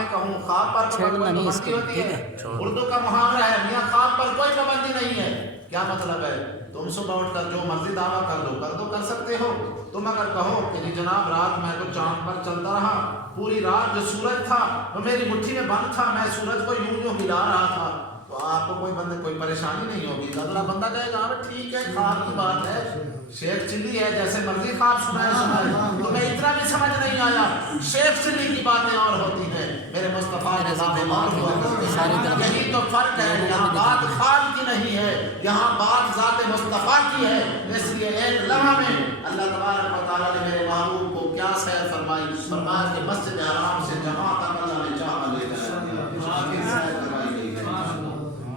میں کہوں خواب پر کوئی پابندی ہوتی ہے؟ اردو کا محاورہ ہے میاں خواب پر کوئی پابندی نہیں ہے. کیا مطلب ہے؟ تم صبح اٹھ کر جو مرضی دعویٰ کر دو کر سکتے ہو. تم اگر کہو کہ جی جناب رات میں تو چاند پر چلتا رہا, پوری رات جو سورج تھا وہ میری مٹھی میں بند تھا, میں سورج کو یوں یوں ہلا رہا تھا, تو آپ کو کوئی پریشانی نہیں ہوگی. اگلا بندہ کہے گا ٹھیک ہے خواب کی بات ہے, شیخ چلی ہے جیسے مرضی خواب سنائے. تمہیں اتنا بھی سمجھ نہیں آیا, شیخ چلی کی باتیں اور ہوتی ہیں, میرے مصطفیٰ کے بات ہوا کرتے ہیں. یہی تو فرق ہے, یہاں بات خواب کی نہیں ہے, یہاں بات ذات مصطفیٰ کی ہے. اس لیے ایک لمحہ میں اللہ تبارک و تعالیٰ نے میرے محبوب کو کیا سیر فرمائی, فرمایا کہ مسجد حرام سے جماعت تک اللہ نے چاہا لے گیا.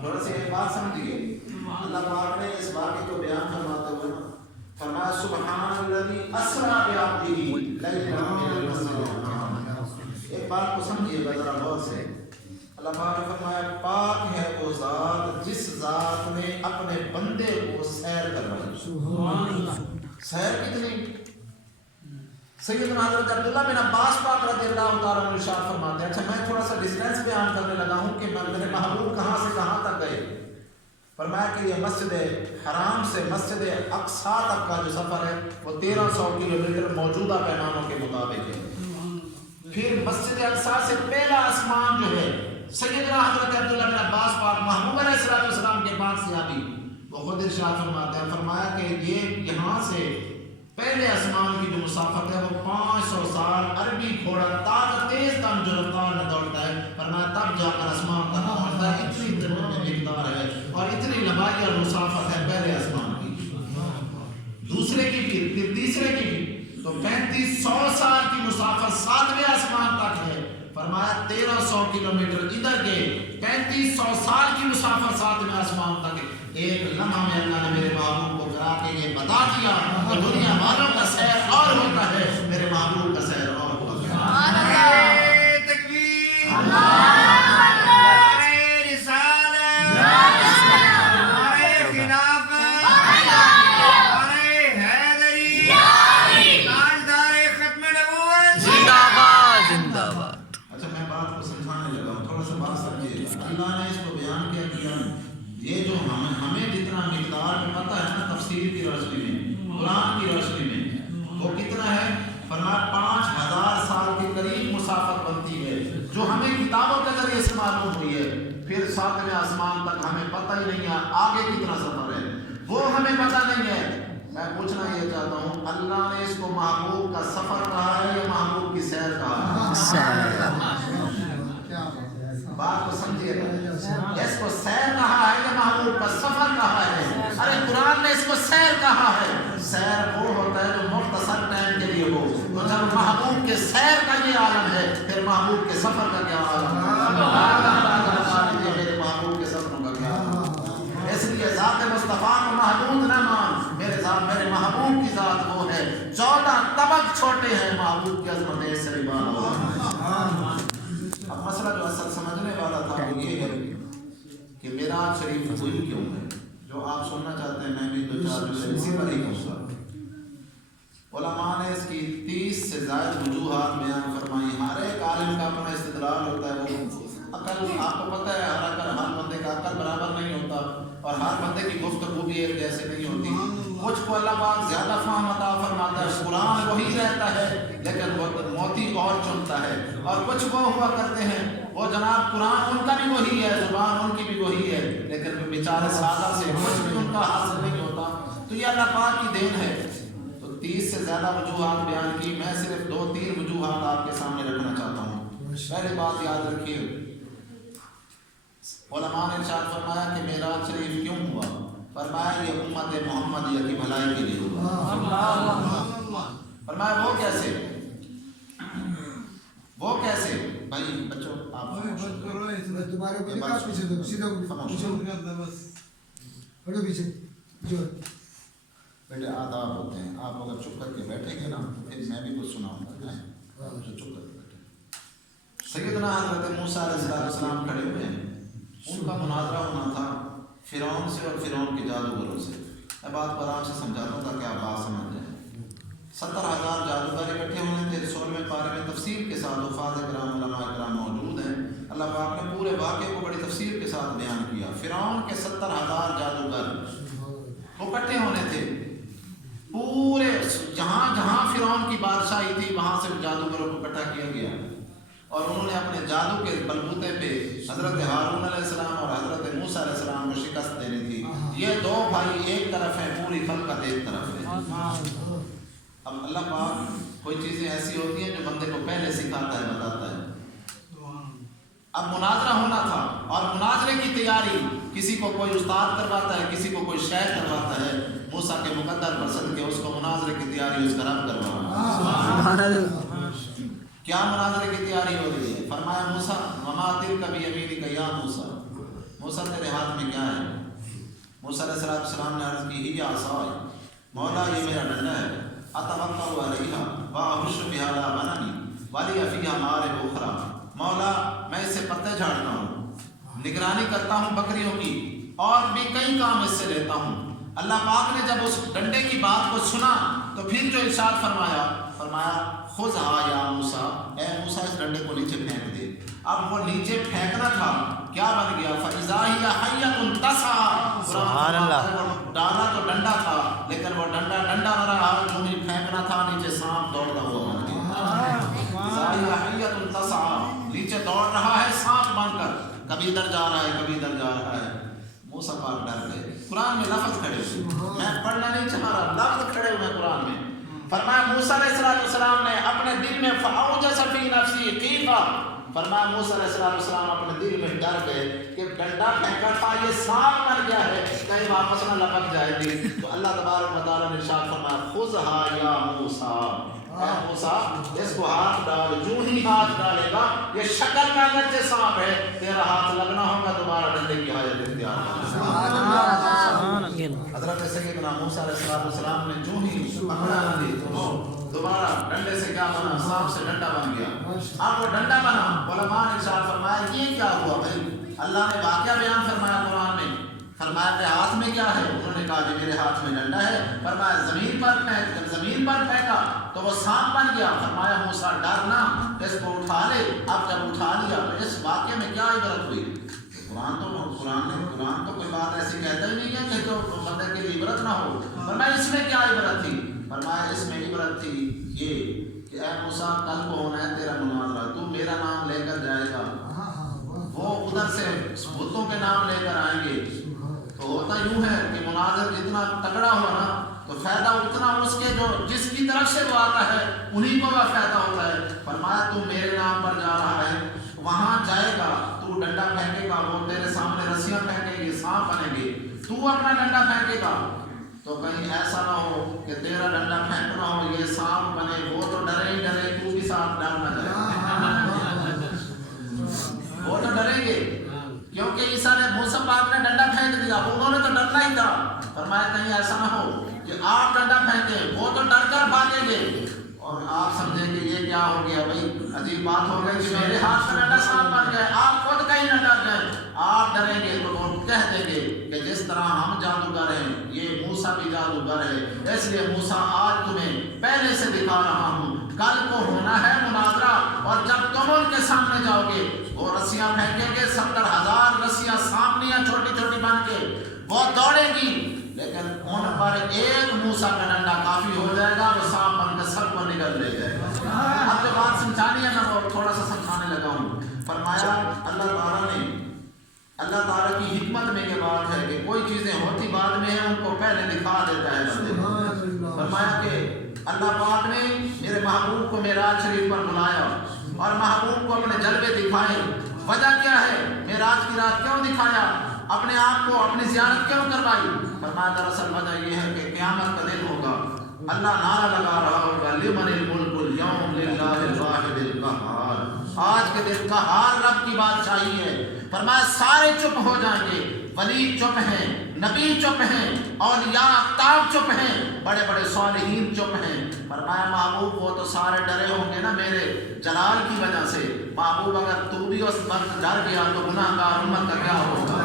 تھوڑا سی ایک بات سمجھیے, اللہ پاک نے اس واقعے کو بیان فرماتے ہوئے فرمایا سبحان الذی اسری بعبدہ لیلا من المسجد الحرام. ایک بات کو سمجھیے ذرا غور سے. اللہ پاک نے فرمایا پاک ہے وہ ذات جس ذات نے اپنے بندے کو سیر کروائی. سیر کتنی؟ سیدنا حضرت عبداللہ بن عباس پاک رضی اللہ تعالیٰ عنہ ارشاد فرماتے ہیں. اچھا میں تھوڑا سا ڈسٹینس بیان کرنے لگا ہوں کہ میرے محبوب کہاں سے کہاں تک گئے. فرمایا کہ یہ مسجد حرام سے مسجد اقصیٰ تک کا جو سفر ہے وہ 1300 کلومیٹر موجودہ پیمانوں کے مطابق ہے. پھر مسجد اقصیٰ سے پہلا آسمان جو ہے سیدنا حضرت عبداللہ بن عباس پاک محبوب علیہ السلام کے پاس سے آبی وہ خود ارشاد فرماتے ہیں. فرمایا کہ یہ یہاں سے پہلے آسمان کی جو مسافت ہے وہ 500 سال عربی گھوڑا تازہ تیز دم جو رفتار میں دوڑتا ہے. فرمایا تب جا کر آسمان تک پہنچتا ہے. اتنی مقدار ہے اور اتنی لمبائی اور مسافت ہے پہلے آسمان کی, دوسرے کی پھر تیسرے کی بھی, تو 3500 سال کی مسافت 7ویں آسمان تک ہے. فرمایا 1300 کلومیٹر ادھر کے 3500 سال کی مسافت 7ویں آسمان تک ہے. ایک لمحہ میں اللہ نے میرے محبوب کو کرا کے یہ بتا دیا کہ دنیا والوں کا سیر اور ہوتا ہے, میرے محبوب کا سیر اور ہوتا ہے. تکبیر, اللہ نے اس کو بیان کیا. یہ جو ہمیں جتنا مقدار میں پتہ ہے نا تفسیر کی روشنی میں, قرآن کی روشنی میں, وہ کتنا ہے؟ فرمایا 5000 سال کے قریب مسافت بنتی ہے جو ہمیں کتابوں کے ذریعے سے معلوم ہوئی ہے. پھر 7ویں آسمان تک ہمیں پتہ ہی نہیں ہے آگے کتنا سفر ہے, وہ ہمیں پتہ نہیں ہے. میں پوچھنا یہ چاہتا ہوں اللہ نے اس کو محبوب کا سفر کہا ہے یا محبوب کی سیر کہا ہے؟ بات کو سمجھیے گا, اس کو سیر کہا ہے یا محبوب کا سفر کہا ہے؟ ارے قرآن نے اس کو سیر کہا ہے. سیر وہ ہوتا ہے جو مختصر ٹائم کے لیے ہو. تو جب محبوب کے سیر کا یہ عالم ہے پھر محبوب کے سفر کا کیا عالم ہے؟ میرے محبوب کے سفروں کا کیا عالم ہے؟ اس لیے ذات مصطفیٰ کو محدود نہ مان. میرے محبوب کی ذات وہ ہے 14 طبق چھوٹے ہیں, محبوب کی عظمت اس سے بات. اب مسئلہ جو اصل سمجھنے والا تھا وہ یہ ہے کہ معراج شریف ہوئی کیوں ہے, جو آپ سننا چاہتے ہیں میں بھی دو چار جو اسی پر ہی کہوں گا. علماء نے اس کی 30 سے زائد وجوہات بیان فرمائی. ہر ایک عالم کا اپنا استدلال ہوتا ہے. وہ عقل آپ کو پتہ ہے ہر بندے کا عقل برابر نہیں ہوتا اور ہر بندے کی گفتگو بھی ایک جیسے نہیں ہوتی. کچھ کو اللہ پاک زیادہ فہم عطا فرماتا ہے, قرآن وہی رہتا ہے لیکن موتی اور چنتا ہے. اور کچھ وہ ہوا کرتے ہیں وہ جناب قرآن ان کا بھی وہی ہے, زبان ان کی بھی وہی ہے, لیکن بیچارے سادہ سے کچھ بھی ان کا حاصل نہیں ہوتا. تو یہ اللہ پاک کی دین ہے. تو 30 سے زیادہ وجوہات بیان کی, میں صرف 2-3 وجوہات آپ کے سامنے رکھنا چاہتا ہوں. پہلی بات یاد رکھیے, علماء نے ارشاد فرمایا کہ معراج شریف کیوں ہوا. فرمایا یہ امت محمدیہ کی بھلائی کے لیے ہوا. فرمایا وہ کیسے بھائی بچوں آپ تمہارے پیچھے دو سیدھا پیچھے بیٹے آداب ہوتے ہیں. آپ اگر چپ کر کے بیٹھیں گے نا پھر میں بھی کچھ سناؤں گا. جو چپ کر کے بیٹھے. سیدنا حضرت موسیٰ علیہ السلام کھڑے ہوئے ہیں, ان کا مناظرہ ہونا تھا فرعون سے اور فرعون کے جادوگروں سے. میں بات کو آرام سے سمجھاتا ہوں تاکہ آپ بات سمجھ جائیں. 70,000 جادوگر اکٹھے ہوئے تھے. 16ویں بارے میں تفصیل کے ساتھ حفاظ کرام علماء کرام موجود ہیں. اللہ پاک نے پورے واقعے کو بڑی تفصیل کے ساتھ بیان کیا. فرعون کے 70,000 جادوگر وہ اکٹھے ہونے تھے. پورے جہاں جہاں فرعون کی بادشاہی تھی وہاں سے جادوگروں کو اکٹھا کیا گیا اور انہوں نے اپنے جادو کے بلبوتے پہ حضرت ہارون علیہ السلام اور حضرت موسیٰ علیہ السلام کو شکست دینی تھی. یہ دو بھائی ایک طرف ہیں, پوری خلقت ایک طرف ہے. اب اللہ پاک کوئی چیزیں ایسی ہوتی ہیں جو بندے کو پہلے سکھاتا ہے, بتاتا ہے. اب مناظرہ ہونا تھا اور مناظرے کی تیاری کسی کو کوئی استاد کرواتا ہے, کسی کو کوئی شیخ کرواتا ہے. موسیٰ کے مقدر پر صدقے اس کو مناظرے کی تیاری اس کا رب کروانا. کیا مناظرے کی تیاری ہو رہی ہے؟ فرمایا موسیٰ وما تلک بیمینک یا موسیٰ, موسیٰ تیرے ہاتھ میں کیا ہے؟ موسیٰ علیہ السلام نے عرض کی ہی عصای, مولا یہ میرا ڈنڈا ہے. اتوکل علیہا واہش بہا لا غنمی ولی فیہا مآرب اخری, مولا میں اسے پتے جھاڑتا ہوں, نگرانی کرتا ہوں بکریوں کی, اور بھی کئی کام اس سے لیتا ہوں. اللہ پاک نے جب اس ڈنڈے کی بات کو سنا تو پھر جو ارشاد فرمایا خذھا یا موسیٰ, اے موسیٰ اس ڈنڈے کو نیچے پھینک دے. اب وہ نیچے پھینکنا تھا, کیا بن گیا؟ فَإِذَا هِيَ حَيَّةٌ تَسْعَىٰ. سبحان اللہ. ڈالا تو ڈنڈا تھا لیکن وہ ڈنڈا نہ رہا, جو ہی پھینکنا تھا نیچے سانپ دوڑتا ہوا بن گیا. فَإِذَا هِيَ حَيَّةٌ تَسْعَىٰ, نیچے دوڑ رہا ہے سانپ بن کر, کبھی ادھر جا رہا ہے کبھی ادھر جا رہا ہے. موسیٰ پاک ڈر گئے. قرآن میں لفظ کھڑے ہوئے, میں پڑھنا نہیں چاہ رہا, لفظ کھڑے ہوئے قرآن میں. فرمایا موسیٰ علیہ السلام نے اپنے دل میں فَأَوْجَسَ فِي نَفْسِهِ خِیفَةً, فرمایا موسیٰ علیہ السلام اپنے دل میں ڈر گئے کہ ڈنڈا پھینکا تھا یہ سانپ بن گیا ہے, کہیں واپس نہ لپک جائے گی. تو اللہ تبارک و تعالیٰ نے ارشاد فرمایا خذھا یا موسیٰ, اے موسیٰ اس کو ہاتھ ڈال. جو ہی ہاتھ ڈالے گا یہ شکل میں اگرچہ سانپ ہے, تیرا ہاتھ لگنا ہوگا دوبارہ ڈنڈے کی حاجت اختیار کرنا. حضرت سیدنا موسیٰ علیہ السلام نے جو ہی پکڑا ڈنڈی تو دوبارہ ڈنڈے سے کیا بنا؟ سانپ سے ڈنڈا بن گیا. اب وہ ڈنڈا بنا. علماء نے ارشاد فرمایا یہ کیا ہوا بھائی؟ اللہ نے واقعہ بیان فرمایا قرآن میں. فرمایا کہ ہاتھ میں کیا ہے؟ انہوں نے کہا کہ میرے ہاتھ میں ڈنڈا ہے. فرمایا زمین پر پھینک. جب زمین پر پھینکا تو وہ سانپ بن گیا. فرمایا موسیٰ ڈرنا, اس کو اٹھا لے. اب جب اٹھا لیا تو اس واقعے میں کیا عبرت ہوئی؟ قرآن تو کوئی بات ایسی کہتا ہی نہیں ہے کہ جو بندے کے لیے عبرت نہ ہو. فرمایا اس میں کیا عبرت تھی؟ فرمایا اس میں عبرت تھی یہ کہ اے موسیٰ کل کو ہونا ہے تیرا مناظرہ, تو میرا نام لے کر جائے گا, وہ ادھر سے بتوں کے نام لے کر آئیں گے. تو ہوتا یوں ہے کہ مناظر جتنا تگڑا ہوا نا تو فائدہ اتنا اس کے جو جس کی طرف سے وہ آتا ہے انہی کو وہ فائدہ ہوتا ہے. فرمایا تو میرے نام پر جا رہا ہے, وہاں جائے گا, تو ڈنڈا پھینکے گا, وہ تیرے سامنے رسیاں پھینکیں گے, سانپ بنیں گے, تو اپنا ڈنڈا پھینکے گا. تو کہیں ایسا نہ ہو کہ تیرا ڈنڈا پھینکنا ہو یہ سانپ بنے, وہ تو ڈرے ہی ڈرے, تو بھی ساتھ ڈرنا جائے. وہ تو ڈریں گے کیونکہ عیسیٰ نے موسیٰ پاک نے ڈنڈا پھینک دیا, انہوں نے تو ڈرنا ہی تھا. فرمایا کہیں ایسا نہ ہو کہ آپ ڈنڈا پھینکیں, وہ تو ڈر کر بھاگیں گے اور آپ سمجھیں کہ یہ کیا ہو گیا بھائی, عجیب بات ہو گئی کہ میرے ہاتھ سے ڈنڈا سانپ بن گیا. آپ خود کہیں نہ ڈر جائیں, آپ ڈریں گے تو وہ کہہ دیں گے کہ جس طرح ہم جادوگر ہیں یہ موسیٰ بھی جادوگر ہے, اس لیے موسیٰ آج تمہیں پہلے سے دکھا رہا ہوں, کل کو ہونا ہے مناظرہ, اور جب تم ان کے سامنے جاؤ گے وہ رسیاں پھینکیں گے, 70,000 رسیاں سامنیاں چھوٹی چھوٹی بن کے وہ دوڑے گی, لیکن ان پر ایک موسیٰ کا ڈنڈا کافی ہو جائے گا, وہ سانپ بن کے سب کو نگل لے جائے گا. اب جو بات سمجھانی ہے نا وہ تھوڑا سا سمجھانے لگا ہوں. فرمایا اللہ تعالیٰ کی حکمت میں یہ بات ہے کہ کوئی چیزیں ہوتی بعد میں ہیں ان کو پہلے دکھا دیتا ہے بندے. فرمایا کہ اللہ پاک نے میرے محبوب کو معراج شریف پر بلایا اور محبوب کو اپنے جلوے دکھائے. وجہ کیا ہے؟ معراج کی رات کیوں دکھایا؟ اپنے آپ کو اپنی زیارت کیوں کروائی؟ فرمایا دراصل وجہ یہ ہے کہ قیامت کا دن ہوگا, اللہ نعرہ لگا رہا ہوگا لمن الملک اليوم للہ الواحد القہار, آج کے دن قہار رب کی بادشاہی ہے. فرمایا سارے چپ ہو جائیں گے, ولی چپ ہیں, نبی چپ ہیں, اولیاء اقطاب چپ ہیں, بڑے بڑے صالحین چپ ہیں. فرمایا محبوب وہ تو سارے ڈرے ہوں گے نا میرے جلال کی وجہ سے. محبوب اگر تو بھی اس وقت ڈر گیا تو گناہ گار امت کا کیا ہوگا؟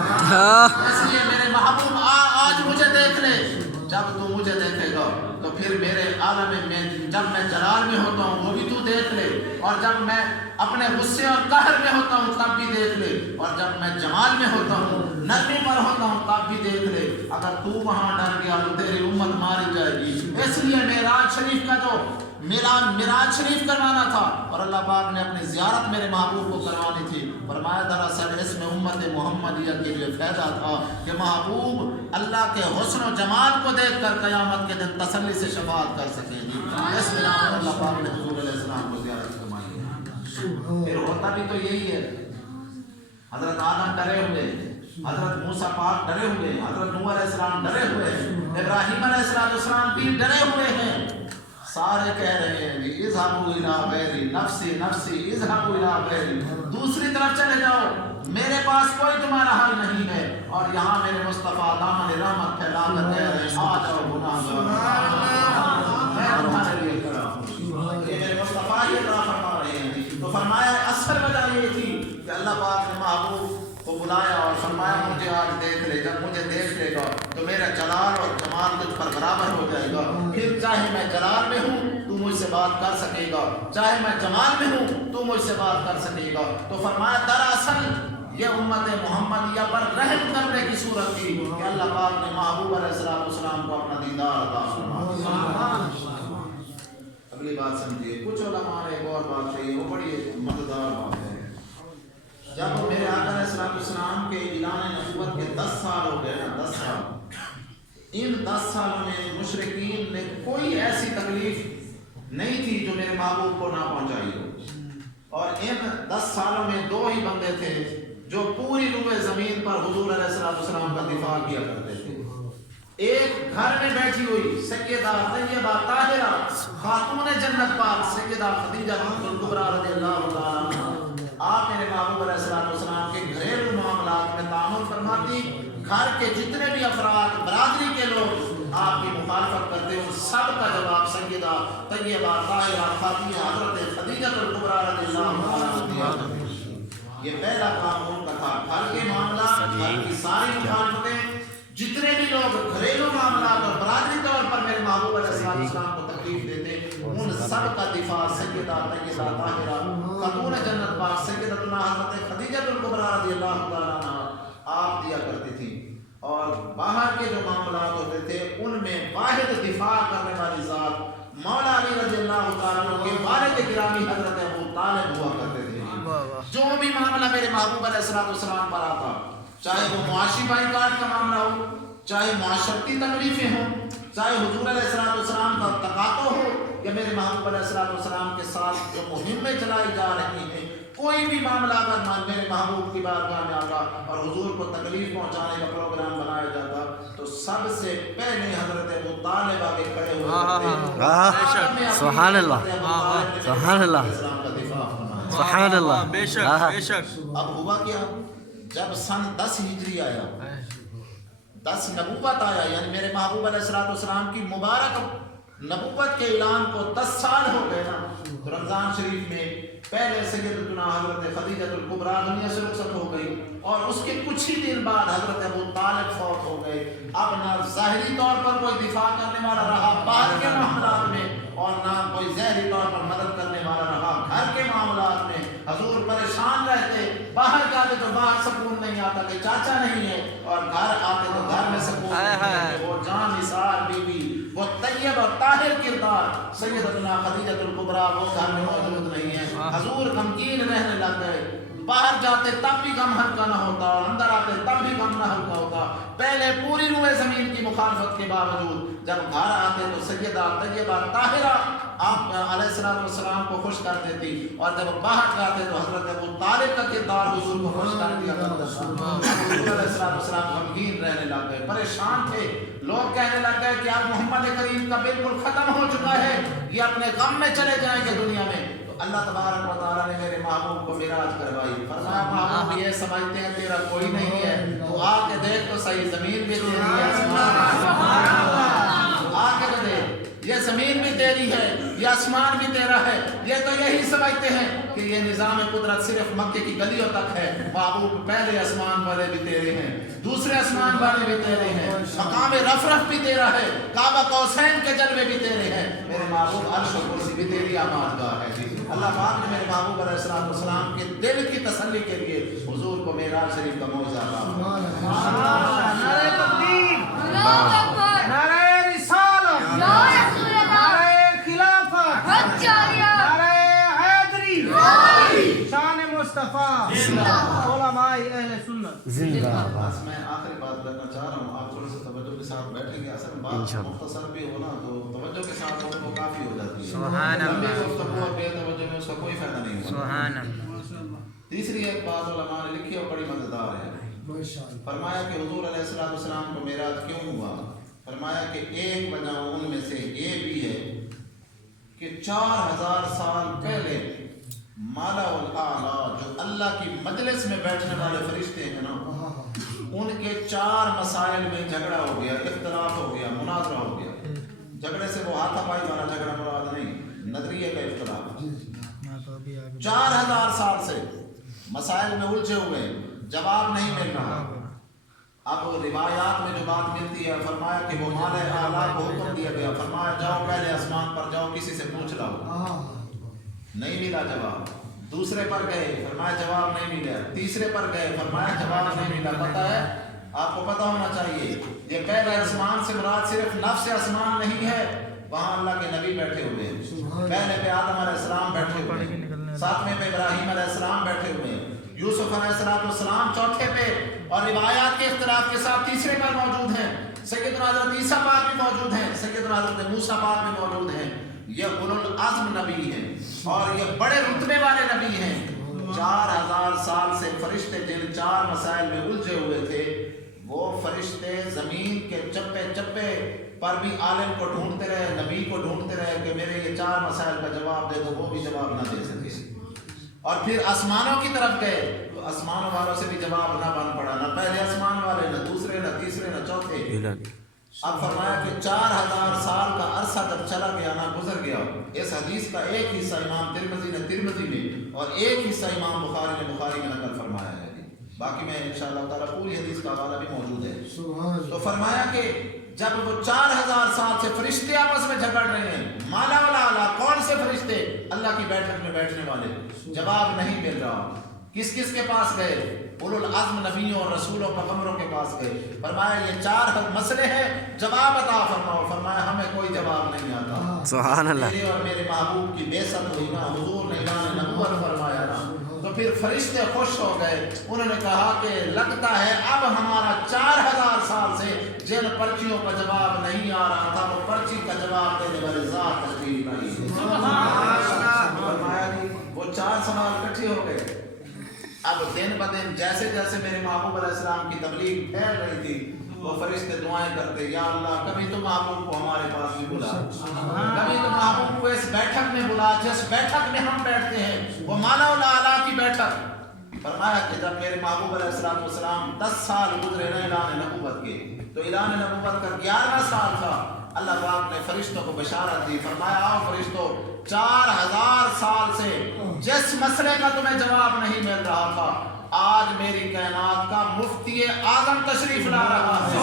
اس لیے میرے محبوب آج مجھے دیکھ لے, جب تو مجھے دیکھے گا تو پھر میرے عالم میں جب میں جلال میں ہوتا ہوں وہ بھی تو دیکھ لے، اور جب میں اپنے غصے اور قہر میں ہوتا ہوں تب بھی دیکھ لے، اور جب میں جمال میں ہوتا ہوں نرمی پر ہوتا ہوں تب بھی دیکھ لے۔ اگر تو وہاں ڈر گیا تو تیری امت ماری جائے گی۔ اس لیے معراج شریف کا جو معراج شریف کروانا تھا، اور اللہ پاک نے اپنی زیارت میرے محبوب کو کروانی تھی۔ فرمایا دراصل اس میں امت محمدیہ کے لیے فائدہ تھا کہ محبوب اللہ کے حسن و جمال کو دیکھ کر قیامت کے دن تسلی سے شفاعت کر سکیں گی۔ اس بنا پر اللہ پاک نے حضور علیہ السلام کو زیارت کروائی ہے۔ پھر ہوتا بھی تو یہی ہے، حضرت آدم ڈرے ہوئے، حضرت موسیٰ پاک ڈرے ہوئے، حضرت نوح علیہ السلام ڈرے ہوئے، ابراہیم علیہ السلام بھی ڈرے ہوئے ہیں۔ سارے کہہ رہے ہیں اذهبوا الى غیری نفسی نفسی اذهبوا الى غیری، دوسری طرف چلے جاؤ، میرے پاس کوئی تمہارا حل نہیں ہے۔ اور یہاں میرے مصطفیٰ دامن رحمت پھیلا کر کہہ رہے ہیں آ جاؤ گناہگار، میں تمہارے لیے کھڑا ہوں۔ یہ میرے مصطفیٰ یہ طرح فرما رہے ہیں۔ تو فرمایا اصل وجہ یہ تھی کہ اللہ پاک نے محبوب کو بلایا اور فرمایا مجھے آج دیکھ لے، جب مجھے دیکھ لے گا تو میرا جلال اور جمال تجھ پر برابر ہو جائے گا۔ پھر چاہے میں جلال میں ہوں تو مجھ سے بات کر سکے گا، چاہے میں جمال میں ہوں تو مجھ سے بات کر سکے گا۔ تو فرمایا دراصل یہ امت محمدیہ پر رحم کرنے کی صورت تھی کہ اللہ پاک نے محبوب علیہ السلام کو اپنا دیدار عطا فرمایا۔ اگلی بات سمجھیے، کچھ علماء نے ایک اور بات کہی، وہ بڑی مزیدار بات ہے۔ جب میرے آقا علیہ السلام کے اعلان نبوت کے 10 سال ہو گئے نا، 10 سال، ان 10 سالوں میں مشرکین نے کوئی ایسی تکلیف نہیں تھی جو میرے محبوب کو نہ پہنچائی ہو۔ اور ان 10 سالوں میں 2 ہی بندے تھے جو پوری روئے زمین پر حضور علیہ السلام کا دفاع کیا کرتے تھے۔ ایک گھر میں بیٹھی ہوئی سیدہ طیبہ طاہرہ خاتون جنت پاک سیدہ خدیجہ بنت الکبریٰ رضی اللہ تعالیٰ عنہا، آپ میرے محبوب علیہ السلام کے گھریلو معاملات میں تعامل فرماتی، گھر کے جتنے بھی افراد برادری کے لوگ آپ کی مخالفت کرتے ہیں، ان سب کا جواب سیدہ طیبہ طاہرہ خاتون حضرت خدیجہ الکبریٰ رضی اللہ تعالیٰ عنہا۔ یہ پہلا کام ان کا تھا، گھر کے معاملات، گھر کی ساری مخالفتیں، جتنے بھی لوگ گھریلو معاملات اور برادری طور پر میرے محبوب علیہ السلام کو تکلیف دیتے، ان سب کا دفاع سیدہ طیبہ طاہرہ خاتون جنت پاک سیدتنا حضرت خدیجہ الکبریٰ رضی اللہ تعالیٰ عنہا آپ دیا کرتی تھی۔ اور باہر کے جو معاملات ہوتے تھے ان میں واحد دفاع کرنے والی ذات مولا علی رضی اللہ تعالیٰ عنہ کے والد گرامی حضرت ابو طالب ہوا کرتے تھے۔ جو بھی معاملہ میرے محبوب علیہ السلام پر آتا، چاہے وہ معاشی بائیکاٹ کا معاملہ ہو، چاہے معاشرتی تکلیفیں ہوں، چاہے حضور علیہ السلام کا تقاضا ہو یا میرے محبوب علیہ السلام کے ساتھ جو مہمیں چلائی جا رہی ہیں، کوئی بھی معاملہ اگر میرے محبوب کی بارگاہ میں آتا اور حضور کو تکلیف پہنچانے کا پروگرام بنایا جاتا تو سب سے پہلے حضرت ابو طالب آگے کھڑے ہوئے سبحان اللہ، سبحان اللہ، سبحان اللہ، بے شک بے شک۔ اب ہوا کیا، جب سن 10 ہجری آیا، 10 نبوت آیا، یعنی میرے محبوب علیہ السلام کی مبارک نبوت کے اعلان کو 10 سال ہو گئے نا، تو رمضان شریف میں پہلے سیدتنا حضرت خدیجہ الکبریٰ دنیا سے رخصت ہو گئی، اور اس کے کچھ ہی دن بعد حضرت ابو طالب فوت ہو گئے۔ اب نہ ظاہری طور پر کوئی دفاع کرنے والا رہا باہر کے معاملات میں، اور نہ کوئی ظاہری طور پر مدد کرنے والا رہا گھر کے معاملات میں۔ حضور پریشان رہتے، باہر جاتے تو باہر سکون نہیں آتا کہ چاچا نہیں ہے، اور گھر آتے تو گھر میں سکون نہیں ہے۔ وہ جان نثار بی بی، وہ طیب اور طاہر کردار سیدتنا خدیجہ الکبریٰ وہ گھر میں موجود نہیں ہے۔ حضور غمگین رہنے لگ گئے، باہر جاتے تب بھی غم ہلکا نہ ہوتا، اور اندر آتے تب بھی غم نہ ہلکا ہوتا۔ پہلے پوری روئے زمین کی مخالفت کے باوجود جب گھر آتے تو سیدہ طیبہ طاہرہ آپ علیہ السلام کو خوش کر دیتی، اور جب باہر جاتے تو حضرت ابو طالب کا کردار حضور کو خوش کر دیا کرتا تھا۔ حضور علیہ السلام غمگین رہنے لگ گئے، پریشان تھے، لوگ کہنے لگ گئے کہ اب محمد کریم کا بالکل ختم ہو چکا ہے، یہ اپنے غم میں چلے جائیں گے دنیا میں۔ اللہ تبارک و تعالیٰ نے میرے محبوب کو معراج کروائی، فرمایا محبوب یہ سمجھتے ہیں تیرا کوئی نہیں ہے، تو آ کے دیکھ تو صحیح، زمین بھی تیری ہے، آ کے تو دیکھ، یہ زمین بھی تیری ہے، یہ آسمان بھی تیرا ہے. یہ تو یہی سمجھتے ہیں کہ یہ نظام قدرت صرف مکے کی گلیوں تک ہے. محبوب پہلے آسمان والے بھی تیرے ہیں، دوسرے آسمان والے بھی تیرے ہیں، مقام رفرف بھی تیرا ہے، کعبہ قوسین کے جلوے بھی تیرے ہیں. میرے محبوب عرش و کرسی بھی تیری آمادگاہ ہے. اللہ پاک نے میرے محبوب علیہ السلام کے دل کی تسلی کے لیے حضور کو معراج شریف کا معجزہ عطا فرمایا. نعرہ تکبیر، نعرہ رسالت، نعرہ خلافت، نعرہ حیدری، شان مصطفیٰ، علماء اہل سنت زندہ باد. بس میں آخری بات کرنا چاہ رہا ہوں. آپ تھوڑے سے توجہ کے ساتھ بیٹھیں گے. اصل بات مختصر بھی ہونا تو توجہ کے ساتھ ہو تو کافی ہو جاتی ہے. سبحان اللہ. لمبی گفتگو اور بے توجہ میں اس کا کوئی فائدہ نہیں ہوتا. سبحان اللہ. تیسری ایک بات علماء نے لکھی اور بڑی مزیدار ہے. فرمایا کہ حضور علیہ السلام کو معراج کیوں ہوا؟ فرمایا کہ ایک وجہ ان میں سے یہ بھی ہے کہ 4000 سال پہلے مالا الاعلی جو اللہ کی مجلس میں بیٹھنے والے فرشتے ہیں نا، ان کے 4 مسائل میں جھگڑا ہو گیا، اختلاف ہو گیا، مناظرہ ہو گیا. جھگڑے سے وہ ہاتھا پائی والا جھگڑا مراد نہیں، نظریے کا اختلاف. 4000 سال سے مسائل میں الجھے ہوئے، جواب نہیں مل رہا. اب روایات میں جو بات ملتی ہے، فرمایا کہ وہ مالا اعلیٰ کو حکم دیا گیا، فرمایا جاؤ پہلے آسمان پر جاؤ، کسی سے پوچھ لاؤ. نہیں ملا جواب. دوسرے پر گئے، فرمایا جواب نہیں ملا. تیسرے پر گئے، فرمایا جواب نہیں ملا. پتہ ہے آپ کو پتہ ہونا چاہیے یہ پہلے آسمان سے مراد صرف نفس آسمان نہیں ہے، وہاں اللہ کے نبی بیٹھے ہوئے ہیں. پہلے پہ آدم علیہ السلام بیٹھے ہوئے ہیں، ساتویں پہ ابراہیم علیہ السلام بیٹھے ہوئے ہیں، یوسف علیہ السلام چوتھے پہ، اور روایات کے اختلاف کے ساتھ تیسرے پر موجود ہیں. سیدنا حضرت عیسیٰ پاک بھی موجود ہیں، سیدنا حضرت موسیٰ پاک بھی موجود ہیں. یہ اولو العزم نبی ہیں اور یہ بڑے رتبے والے نبی ہیں. 4000 سال سے فرشتے جن 4 مسائل میں الجھے ہوئے تھے، وہ فرشتے زمین کے چپے چپے پر بھی عالم کو ڈھونڈتے رہے، نبی کو ڈھونڈتے رہے کہ میرے یہ 4 مسائل کا جواب دے دو. وہ بھی جواب نہ دے سکے. اور پھر آسمانوں کی طرف گئے تو آسمانوں والوں سے بھی جواب نہ بن پڑا، نہ پہلے آسمان والے، نہ دوسرے، نہ تیسرے، نہ چوتھے. اب فرمایا کہ 4000 سال کا عرصہ جب چلا گیا نہ گزر گیا. اس حدیث کا ایک حصہ امام ترمذی نے ترمذی میں اور ایک حصہ امام بخاری نے بخاری میں نقل فرمایا ہے. باقی میں انشاءاللہ تعالیٰ پوری حدیث کا حوالہ بھی موجود ہے. تو فرمایا کہ جب وہ 4000 سال سے فرشتے آپس میں جھگڑ رہے ہیں، مالا والا کون سے فرشتے؟ اللہ کی بیٹھک میں بیٹھنے والے. جواب نہیں مل رہا. کس کس کے پاس گئے؟ اولو العزم نبیوں اور رسولوں پیغمبروں کے پاس گئے. فرمایا یہ 4 مسئلے ہیں، جواب عطا فرماؤ. فرمایا ہمیں کوئی جواب نہیں آتا. سبحان اللہ. میرے اور میرے محبوب کی بعثت ہوئی نا، حضور نے اعلان نبوت فرمایا نا، تو پھر فرشتے خوش ہو گئے. انہوں نے کہا کہ لگتا ہے اب ہمارا 4000 سال سے جن پرچیوں کا جواب نہیں آ رہا تھا، وہ پرچی کا جواب دینے والے ذات تشریف لائی. فرمایا کہ وہ 4 سوال اکٹھے ہو گئے. اب دن بدن جیسے جیسے میرے محبوب علیہ السلام کی تبلیغ پھیل رہی تھی، وہ فرشتے دعائیں کرتے، یا اللہ کبھی تو محبوب کو ہمارے پاس بھی بلا، کبھی تو محبوب کو اس بیٹھک میں بلا جس بیٹھک میں ہم بیٹھتے ہیں، وہ مالا الاعلیٰ کی بیٹھک. فرمایا کہ جب میرے محبوب علیہ السلام 10 سال گزرے نا اعلان نبوت کے، تو اعلان نبوت کا 11واں سال تھا. اللہ پاک نے فرشتوں کو بشارت دی. فرمایا آؤ فرشتوں، 4000 سال سے جس مسئلے کا تمہیں جواب نہیں مل رہا تھا، آج میری کائنات کا مفتی اعظم تشریف لا رہا ہے.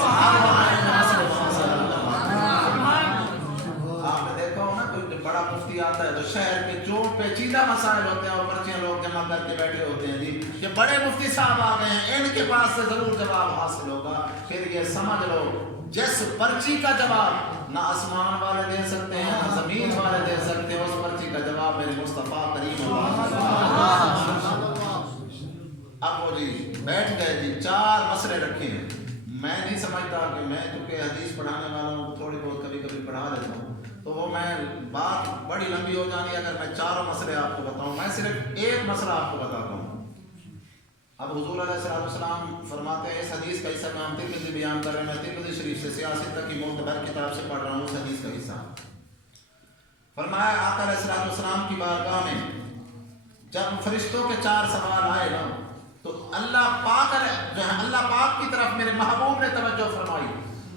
آپ نے دیکھا ہو نا کوئی بڑا مفتی آتا ہے تو شہر کے جو پیچیدہ مسائل ہوتے ہیں اور پرچیاں لوگ جمع کر کے بیٹھے ہوتے ہیں، جی یہ بڑے مفتی صاحب آ گئے ہیں، ان کے پاس سے ضرور جواب حاصل ہوگا. پھر یہ سمجھ لو جس پرچی کا جواب نہ آسمان والے دے سکتے ہیں نہ زمین والے دے سکتے ہیں، اس پرچی کا جواب میرے مصطفیٰ کریم اللہ. اب وہ جی بیٹھ گئے، جی 4 مسئلے رکھے ہیں. میں نہیں سمجھتا کہ میں چونکہ حدیث پڑھانے والا ہوں، تھوڑی بہت کبھی کبھی پڑھا لیتا ہوں، تو وہ میں بات بڑی لمبی ہو جانی اگر میں 4 مسئلے آپ کو بتاؤں. میں صرف ایک مسئلہ آپ کو بتاتا ہوں. اب حضور علیہ السلام فرماتے ہیں، اس حدیث کا حصہ میں ترمذی بیان کر رہے ہیں، میں ترمذی شریف سے سیاست کی معتبر کتاب سے پڑھ رہا ہوں اس حدیث کا حصہ. فرمایا آقا علیہ السلام کی بارگاہ میں جب فرشتوں کے 4 سوال آئے نا، تو اللہ پاک جو ہے اللہ پاک کی طرف میرے محبوب نے توجہ فرمائی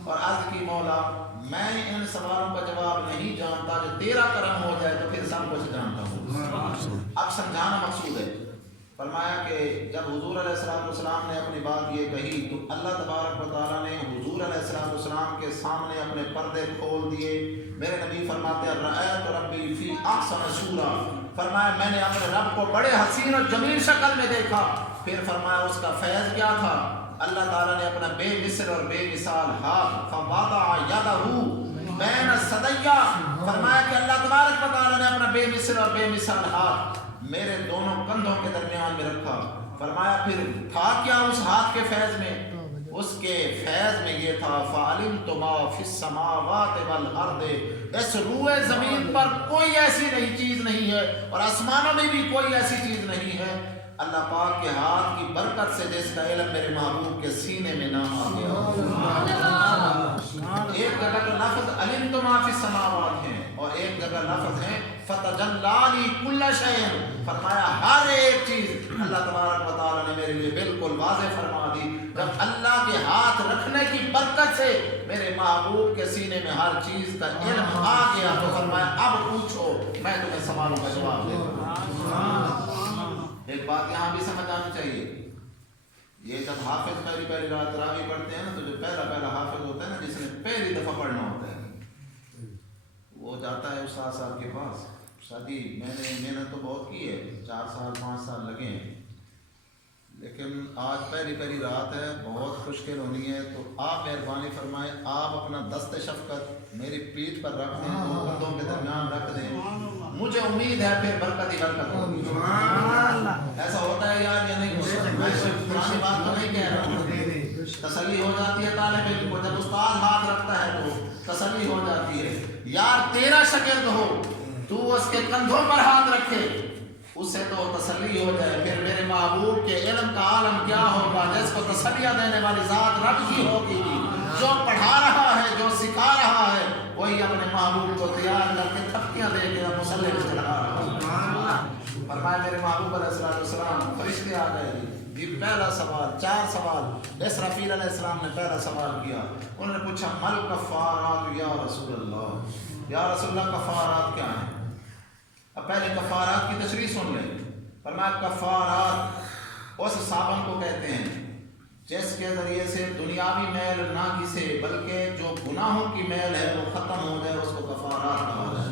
اور عرض کی، مولا میں ان سوالوں کا جواب نہیں جانتا، جو تیرا کرم ہو جائے تو پھر سب کچھ جانتا ہوں۔ اب سمجھانا مقصود ہے۔ فرمایا کہ جب حضور علیہ السلام نے اپنی بات یہ کہی تو اللہ تبارک و تعالیٰ نے حضور علیہ السلام کے سامنے اپنے پردے کھول دیے۔ میرے نبی فرماتے ہیں رأیت ربی فی احسن صورہ، فرمایا میں نے اپنے رب کو بڑے حسین اور جمیل شکل میں دیکھا۔ پھر فرمایا اس کا فیض کیا تھا؟ اللہ تعالیٰ نے اپنا بے مثل اور بے مثال ہاتھ فوضع یدہ بین ثدیہ، فرمایا کہ اللہ تبارک و تعالیٰ نے اپنا بے مثل اور بے مثال ہاتھ میرے دونوں کندھوں کے درمیان میں رکھا۔ فرمایا پھر تھا کیا اس ہاتھ کے فیض میں؟ اس کے فیض میں یہ تھا فَعَلِمْتُ مَا فِي السَّمَاوَاتِ وَالْأَرْضِ، اس روئے زمین پر کوئی ایسی نئی چیز نہیں ہے اور آسمانوں میں بھی کوئی ایسی چیز نہیں ہے اللہ پاک کے ہاتھ کی برکت سے جس کا علم میرے محبوب کے سینے میں نہ آ گیا۔ ایک جگہ تو لفظ علمت ما فی السماوات ہے اور ایک جگہ لفظ ہے فتجلی لی کل شیء، فرمایا ہر ایک چیز اللہ تبارک و تعالیٰ نے میرے لیے بالکل واضح فرما دی۔ جب اللہ کے ہاتھ رکھنے کی برکت سے میرے محبوب کے سینے میں ہر چیز کا علم آ گیا تو فرمایا اب پوچھو میں تمہیں سوالوں کا جواب دے دوں۔ ایک بات یہاں بھی سمجھ آنی چاہیے، یہ جب حافظ پہلی رات تراویح پڑھتے ہیں نا تو جو پہلا حافظ ہوتا ہے نا جس نے پہلی دفعہ پڑھنا ہوتا ہے وہ جاتا ہے استاد صاحب کے پاس، شادی میں نے محنت تو بہت کی ہے، 4 سال 5 سال لگے ہیں، لیکن آج پہلی رات ہے، بہت مشکل ہونی ہے، تو آپ مہربانی فرمائیں آپ اپنا دست شفقت میری پیٹھ پر رکھ دیں، دو کندھوں کے درمیان رکھ دیں، مجھے امید ہے پھر برکت ہی برکت ہوگی۔ ایسا ہوتا ہے یار یا نہیں ہوتا؟ میں کوئی پرانی بات تو نہیں کہہ رہا ہوں، تسلی ہو جاتی ہے طالب علم کو جب استاد ہاتھ رکھتا ہے تو تسلی ہو جاتی ہے۔ یار تیرا شاگرد ہو تو اس کے کندھوں پر ہاتھ رکھے اس سے تو تسلی ہو جائے، پھر میرے محبوب کے علم کا عالم کیا ہوگا جس کو تسلیہ دینے والی ذات رب کی ہوگی، جو پڑھا رہا ہے جو سکھا رہا ہے وہی اپنے محبوب کو تیار کر کے تھپکیاں دے کے مصلی پہ چڑھا رہا ہے۔ فرمایا میرے محبوب علیہ السلام فرشتے آ گئے، یہ پہلا سوال 4 سوال اسرافیل علیہ السلام نے پہلا سوال کیا، انہوں نے پوچھا مل کفارات یا رسول اللہ، یا رسول اللہ کفارات کیا ہیں؟ اب پہلے کفارات کی تشریح سن لیں۔ فرمایا کفارات اس صابن کو کہتے ہیں جس کے ذریعے سے دنیاوی میل نہ کسے بلکہ جو گناہوں کی میل ہے وہ ختم ہو جائے، اس کو کفارات کہا جائے،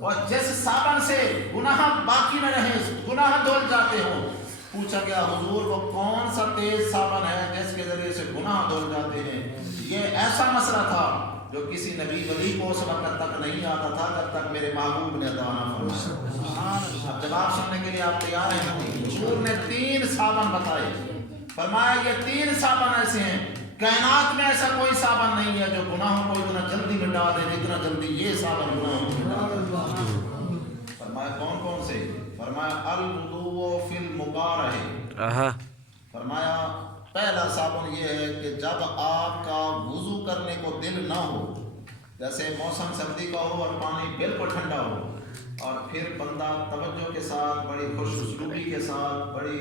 اور جس صابن سے گناہ باقی نہ رہے گناہ دھل جاتے ہوں۔ پوچھا گیا حضور وہ کون سا تیز صابن ہے جس کے ذریعے سے گناہ دھل جاتے ہیں؟ یہ ایسا مسئلہ تھا جو کسی نبی ولی کو اس وقت تک نہیں آتا تھا جب تک میرے محبوب نے عطا نہ فرمایا۔ اب جواب سننے کے لیے آپ تیار ہیں؟ حضور نے 3 صابن بتائے، فرمایا یہ 3 صابن ایسے ہیں کائنات میں ایسا کوئی صابن نہیں ہے جو گناہوں کو اتنا جلدی مٹا دے جتنا جلدی یہ صابن گناہوں کو مٹا دے۔ فرمایا کون کون سے؟ فرمایا الوضوء فی المبارہ، فرمایا پہلا صابن یہ ہے کہ جب آپ کا وضو کرنے کو دل نہ ہو، جیسے موسم سردی کا ہو اور پانی بالکل ٹھنڈا ہو، اور پھر بندہ توجہ کے ساتھ بڑی خوش اسلوبی کے ساتھ بڑی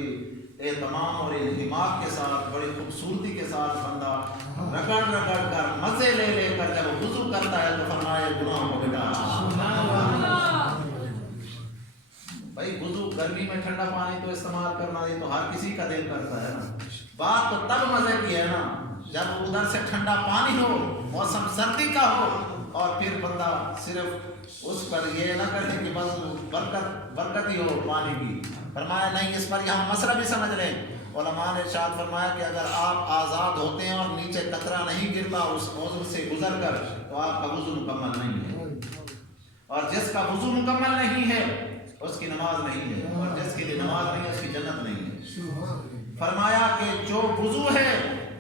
اہتمام اور انہماک کے ساتھ بڑی خوبصورتی کے ساتھ بندہ رگڑ رگڑ کر مزے لے لے کر جب وضو کرتا ہے تو فرمایا گناہوں کو مٹا۔ بھائی وضو گرمی میں ٹھنڈا پانی تو استعمال کرنا یہ تو ہر کسی کا دل کرتا ہے نا، بات تو تب مزے کی ہے نا جب ادھر سے ٹھنڈا پانی ہو، موسم سردی کا ہو، اور پھر بندہ صرف اس پر یہ نہ کرے کہ بس برکت ہی ہو پانی کی۔ فرمایا نہیں، اس پر یہاں مسئلہ بھی سمجھ لیں۔ علماء نے ارشاد فرمایا کہ اگر آپ آزاد ہوتے ہیں اور نیچے قطرہ نہیں گرتا اس عضو سے گزر کر تو آپ کا وضو مکمل نہیں ہے، اور جس کا وضو مکمل نہیں ہے اس کی نماز نہیں ہے، اور جس کی نماز نہیں ہے اس کی جنت نہیں ہے۔ فرمایا کہ جو وضو ہے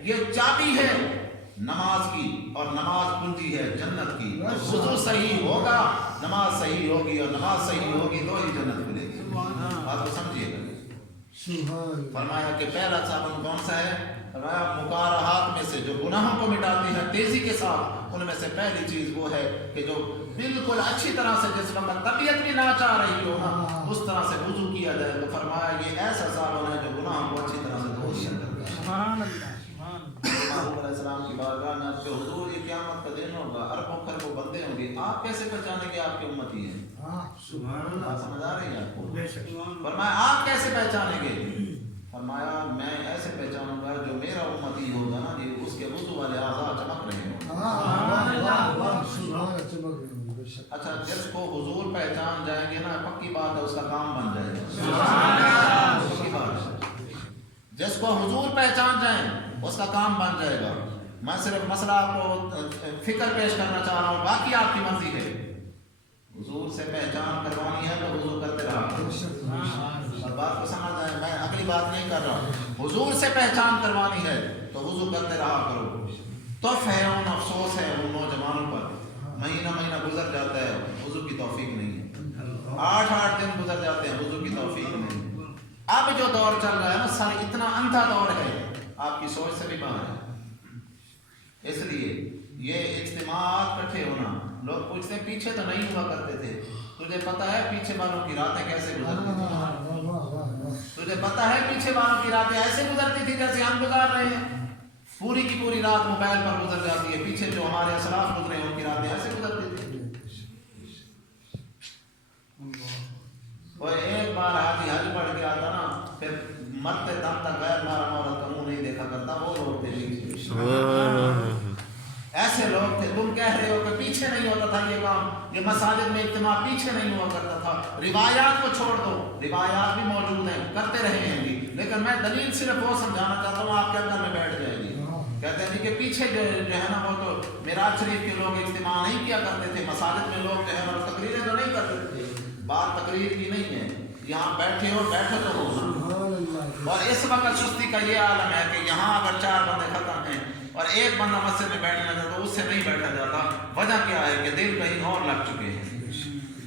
یہ چابی ہے نماز کی، اور نماز کنجی ہے جنت کی۔ وضو صحیح ہوگا نماز صحیح ہوگی، اور نماز صحیح ہوگی تو ہی جنت ملے گی۔ بات کو سمجھیے گا۔ فرمایا کہ پہلا صابن کون سا ہے؟ فرمایا مکارہات میں سے جو گناہوں کو مٹاتی ہے تیزی کے ساتھ، ان میں سے پہلی چیز وہ ہے کہ جو بالکل اچھی طرح سے جس وقت طبیعت بھی نہ چاہ رہی ہو نا اس طرح سے وضو کیا جائے، تو فرمایا یہ ایسا صابن ہے جو گناہوں کو اچھی طرح سے دھو دیا کرتا ہے۔ السلام کی بارگاہ میں کہ حضور یہ قیامت کا دن ہوگا، اربوں خربوں بندے ہوں گے، آپ کیسے پہچانیں گے آپ کے امتی ہیں؟ بات سمجھ آ رہی ہے آپ کو؟ فرمایا آپ کیسے پہچانیں گے؟ فرمایا میں ایسے پہچانوں گا جو میرا امتی ہوگا نا جی، اس کے وضو والے اعضاء چمک رہے ہوں۔ اچھا جس کو حضور پہچان جائیں گے نا، پکی بات ہے اس کا کام بن جائے گا، پکی بات ہے۔ جس کو حضور پہچان جائیں اس کا کام بن جائے گا۔ میں صرف مسئلہ آپ کو فکر پیش کرنا چاہ رہا ہوں، باقی آپ کی مرضی ہے۔ حضور سے پہچان کروانی ہے تو حضور کرتے رہا کرو، اور بات کو سمجھ آئے، میں اگلی بات نہیں کر رہا۔ حضور سے پہچان کروانی ہے تو حضور کرتے رہا کرو۔ تف ہے ان افسوس ہے ان نوجوانوں پر، مہینہ مہینہ گزر جاتا ہے، حضور کی توفیق نہیں ہے، 8 دن گزر جاتے ہیں، حضور کی توفیق نہیں ہے۔ اب جو دور چل رہا ہے نا سر، اتنا اندھا دور ہے، آپ کی سوچ سے بھی باہر ہے۔ اس لیے یہ اجتماعات اکٹھے ہونا، لوگ پوچھتے ہیں پیچھے تو نہیں ہوا کرتے تھے، تجھے پتہ ہے پیچھے والوں کی راتیں کیسے گزرتی تھی؟ تجھے پتہ ہے پیچھے والوں کی راتیں ایسے گزرتی تھی جیسے ہم گزار رہے ہیں؟ پوری کی پوری رات موبائل پر گزر جاتی ہے، پیچھے جو ہمارے اسلاف گزرے ہیں ان کی راتیں ایسے گزرتی تھی۔ اور ایک بار حاجی حج پڑھ کے آتا نا، پھر مرتے دم تک غیر محرم عورت کا منہ نہیں دیکھا کرتا، وہ لوگ تھے ایسے لوگ تھے۔ تم کہہ رہے ہو کہ پیچھے نہیں ہوتا تھا یہ کام، یہ مساجد میں اجتماع پیچھے نہیں ہوا کرتا تھا، روایات کو چھوڑ دو، روایات بھی موجود ہیں، کرتے رہے ہیں جی، لیکن میں دلیل صرف وہ سمجھانا چاہتا ہوں، آپ کے اندر میں بیٹھ جائے گی۔ کہتے ہیں کہ پیچھے جو ہے نا وہ تو معراج شریف کے لوگ اجتماع نہیں کیا کرتے تھے، مساجد میں لوگ جو ہے نا تقریریں تو نہیں کرتے تھے۔ بات تقریر کی نہیں ہے، یہاں بیٹھے ہو بیٹھے تو ہو۔ اور اس وقت سستی کا یہ عالم ہے کہ یہاں اگر 4 بندے ختم ہیں اور ایک بندہ مسجد میں بیٹھنا چاہتا تو اس سے نہیں بیٹھا جاتا۔ وجہ کیا ہے کہ دل کہیں اور لگ چکے ہیں۔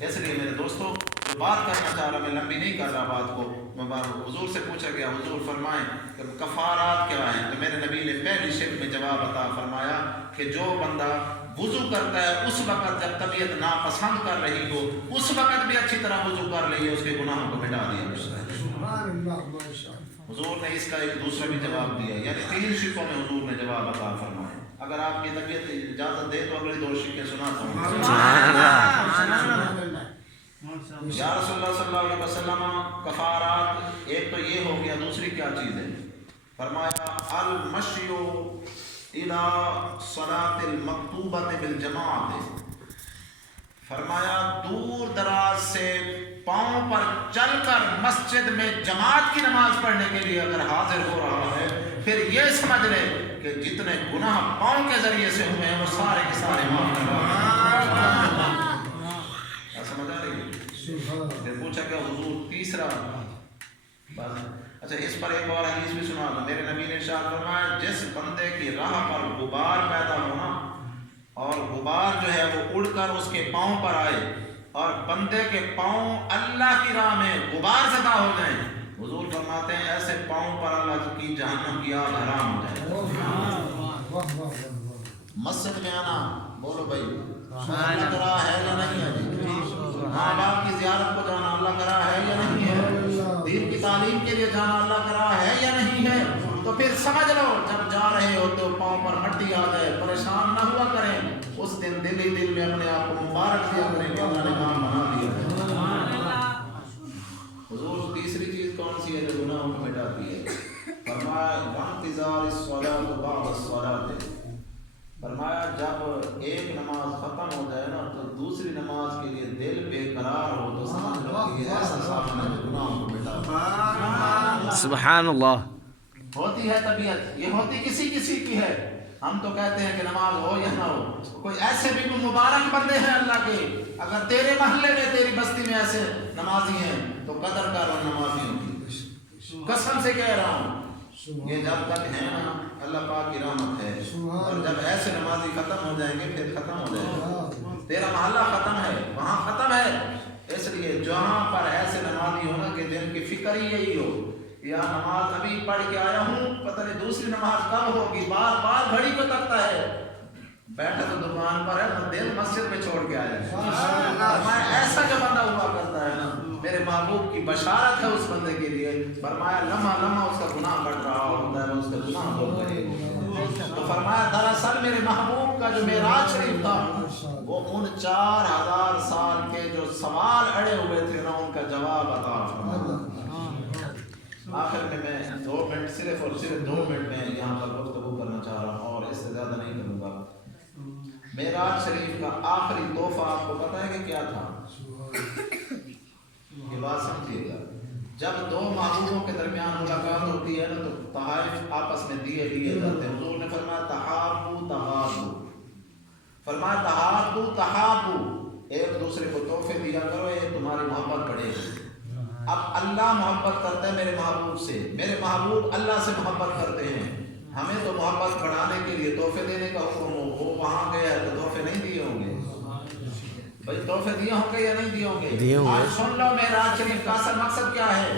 اس لیے میرے دوستو بات کرنا چاہ رہا، میں لمبی نہیں کر رہا بات کو۔ حضور سے پوچھا گیا حضور فرمائیں کہ کفارات کیا ہیں، تو میرے نبی نے پہلی شک میں جواب عطا فرمایا کہ جو بندہ وضو کرتا ہے اس وقت جب طبیعت ناپسند کر رہی ہو، اس وقت بھی اچھی طرح وضو کر لئے، اس کے گناہوں کو مٹا دیا جاتا ہے۔ حضور نے اس کا ایک دوسرا بھی جواب دیا، یعنی 3 شکوں میں حضور نے جواب عطا فرمایا۔ اگر آپ کی طبیعت اجازت دے تو اگلی 2 شکیں سناتا ہوں۔ یا رسول اللہ صلی اللہ علیہ وسلم، کفارات ایک تو یہ ہو گیا، دوسری کیا چیز ہے؟ فرمایا المشی الی صلاۃ المکتوبۃ بالجماعۃ، فرمایا دور دراز سے پاؤں پر چل کر مسجد میں جماعت کی نماز پڑھنے کے لیے اگر حاضر ہو رہا ہے، پھر یہ سمجھ لے کہ جتنے گناہ پاؤں کے ذریعے سے ہوئے ہیں وہ سارے کے سارے معاف کر۔ سمجھ آ رہی ہے؟ پھر پوچھا کہ حضور تیسرا بات، اچھا اس پر ایک اور حدیث بھی سنا دو۔ میرے نبی نے ارشاد فرمایا جس بندے کی راہ پر غبار پیدا ہونا اور غبار جو ہے وہ اڑ کر اس کے پاؤں پر آئے اور بندے کے پاؤں اللہ کی راہ میں غبار زدہ ہو جائیں، حضور فرماتے ہیں ایسے پاؤں پر اللہ کی جہنم کی آگ حرام ہو جائے۔ مسجد میں آنا، بولو بھائی اللہ کا راہ ہے یا نہیں ہے؟ ماں باپ کی زیارت کو جانا اللہ کا راہ ہے یا نہیں ہے؟ دین کی تعلیم کے لیے جانا اللہ کا راہ ہے یا نہیں ہے؟ تو پھر سمجھ لو جب جا رہے ہو تو پاؤں پر مٹی آ جائے، پریشان نہ ہوا کریں، اس دن دل ہی دل میں اپنے آپ کو مبارک دیا کریں کہ اللہ نے کام بنا دیا۔ حضور تیسری چیز کون سی ہے جو گناہوں کو مٹاتی ہے؟ فرمایا وانتظار الصلاۃ بعد الصلاۃ، فرمایا جب ایک نماز ختم ہو جائے نا تو دوسری نماز کے لیے دل بے قرار ہو تو سمجھ لو کہ یہ ایسا سامنا ہے جو گناہوں کو مٹاتا ہے۔ سبحان اللہ۔ ہوتی ہے طبیعت، یہ ہوتی کسی کسی کی ہے، ہم تو کہتے ہیں کہ نماز ہو یا نہ ہو، کوئی ایسے بھی کوئی مبارک بندے ہیں اللہ کے، اگر تیرے محلے میں تیری بستی میں ایسے نمازی ہیں تو قدر کر ان نمازیوں کی، قسم سے کہہ رہا ہوں یہ جب تک ہے نا اللہ پاک کی رحمت ہے، اور جب ایسے نمازی ختم ہو جائیں گے پھر ختم ہو جائے گا، تیرا محلہ ختم ہے وہاں ختم ہے۔ اس لیے جہاں پر ایسے نمازی ہونا کہ جن کی فکر ہی یہی ہو، یا نماز ابھی پڑھ کے آیا ہوں پتہ نہیں دوسری نماز کب ہوگی، بار بار گھڑی کو تکتا ہے، بیٹھا تو دکان پر ہے تو دل مسجد میں چھوڑ کے آیا ہے۔ فرمایا ایسا جو بندہ ہوا کرتا ہے نا، میرے محبوب کی بشارت ہے اس بندے کے لیے، فرمایا لمحہ لمحہ اس کا گناہ بڑھ رہا ہوتا ہے، اس کا گناہ ہو گئے تو فرمایا دراصل میرے محبوب کا جو معراج شریف تھا وہ ان 4000 سال کے جو سوال اڑے ہوئے تھے نا ان کا جواب عطا فرمایا۔ آخر میں 2 منٹ صرف اور صرف 2 منٹ میں یہاں پر گفتگو کرنا چاہ رہا ہوں اور اس سے زیادہ نہیں کروں گا۔ معراج شریف کا آخری تحفہ آپ کو پتہ ہے کہ کیا تھا؟ یہ بات سمجھیے گا، جب 2 محبوبوں کے درمیان ملاقات ہوتی ہے نا تو تحائف آپس میں دیے جاتے ہیں۔ حضور نے فرمایا تحابو تحابو، فرمایا تحابو تحابو، ایک دوسرے کو تحفے دیا کرو، یہ تمہاری محبت بڑھے گی۔ اب اللہ محبت کرتا ہے میرے محبوب سے، میرے محبوب اللہ سے محبت کرتے ہیں، ہمیں تو محبت بڑھانے کے لیے تحفے دینے کا حکم ہو، وہ وہاں گیا ہے تو تحفے نہیں دیے ہوں گے بھائی، تحفے دیے ہوں گے یا نہیں دیے ہوں گے؟ آج سن لو معراج شریف کا اصل مقصد کیا ہے۔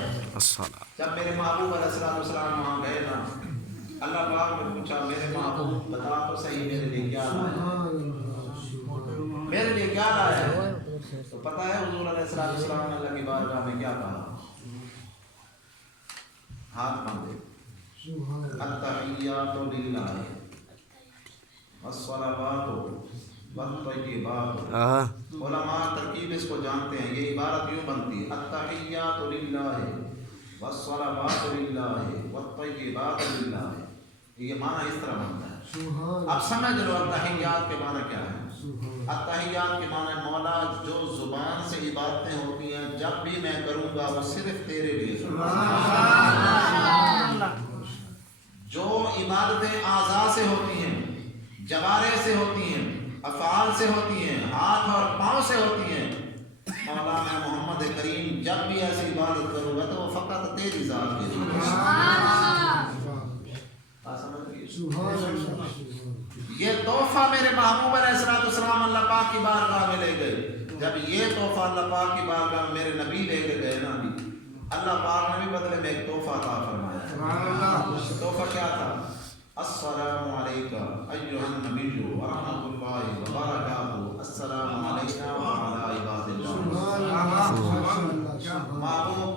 جب میرے محبوب علیہ السلام وہاں گئے نا، اللہ پاک نے پوچھا میرے محبوب بتا تو صحیح میرے لیے کیا لایا ہے، میرے لیے کیا لایا ہے؟ تو پتہ ہے حضور علیہ السلام نے اللہ کی بارگاہ میں کیا کہا؟ ہاتھ باندھے، التحیات للہ والصلوات والطیبات۔ علماء ترکیب اس کو جانتے ہیں، یہ عبارت یوں بنتی ہے التحیات للہ والصلوات للہ والطیبات للہ، یہ معنی اس طرح بنتا ہے۔ اب سمجھ لو التحیات کے معنی کیا ہے۔ التحیات کے معنی مولا جو زبان سے عبادتیں ہوتی ہیں جب بھی میں کروں گا وہ صرف تیرے لیے، جو عبادتیں اعضاء سے ہوتی ہیں، جوارح سے ہوتی ہیں، افعال سے ہوتی ہیں، ہاتھ اور پاؤں سے ہوتی ہیں، مولا میں محمد کریم جب بھی ایسی عبادت کروں گا تو وہ فقط تیری ذات کے لیے۔ یہ تحفہ میرے محبوب علیہ السلام اللہ پاک کی بارگاہ میں لے گئے۔ جب یہ تحفہ اللہ پاک کی بارگاہ میں میرے نبی لے کے گئے نا، اللہ پاک نے بھی بدلے میں ایک تحفہ عطا فرمایا۔ تحفہ کیا تھا؟ السلام علیکہ ایھا النبی ورحمۃ اللہ وبرکاتہ، السلام علینا وعلی عباد اللہ۔ محبوب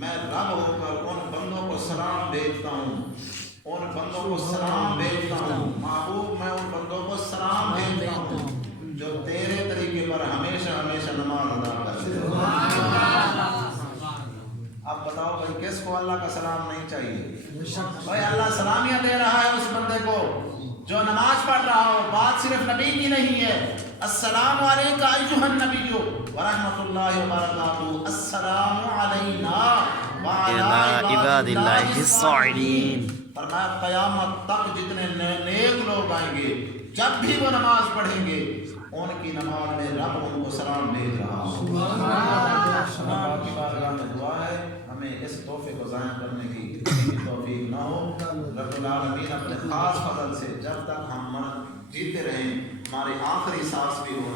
میں رب ہو کر ان بندوں کو سلام بھیجتا ہوں، ان بندوں کو سلام بھیجتا ہوں، محبوب میں ان بندوں کو سلام بھیجتا ہوں جو تیرے طریقے پر ہمیشہ ہمیشہ نماز ادا کرتے ہیں۔ اب بتاؤ بھائی کس کو اللہ کا سلام نہیں چاہیے؟ بھائی اللہ سلامیاں دے رہا ہے اس بندے کو جو نماز پڑھ رہا ہو۔ بات صرف نبی کی نہیں ہے، السلام علیکہ ایھا النبی ورحمۃ اللہ وبرکاتہ، السلام علینا وعلی عباد اللہ الصالحین۔ فرمایا قیامت تک جتنے نیک لوگ آئیں گے جب بھی وہ نماز پڑھیں گے ان کی نماز میں رب ان کو سلام بھیج رہا ہوں۔ اللہ کی بارگاہ میں دعا ہے ہمیں اس تحفے کو ضائع کرنے کی توفیق نہ ہو۔ رب العالمین اپنے خاص فضل سے جب تک ہم جیتے رہیں ہماری آخری سانس بھی ہو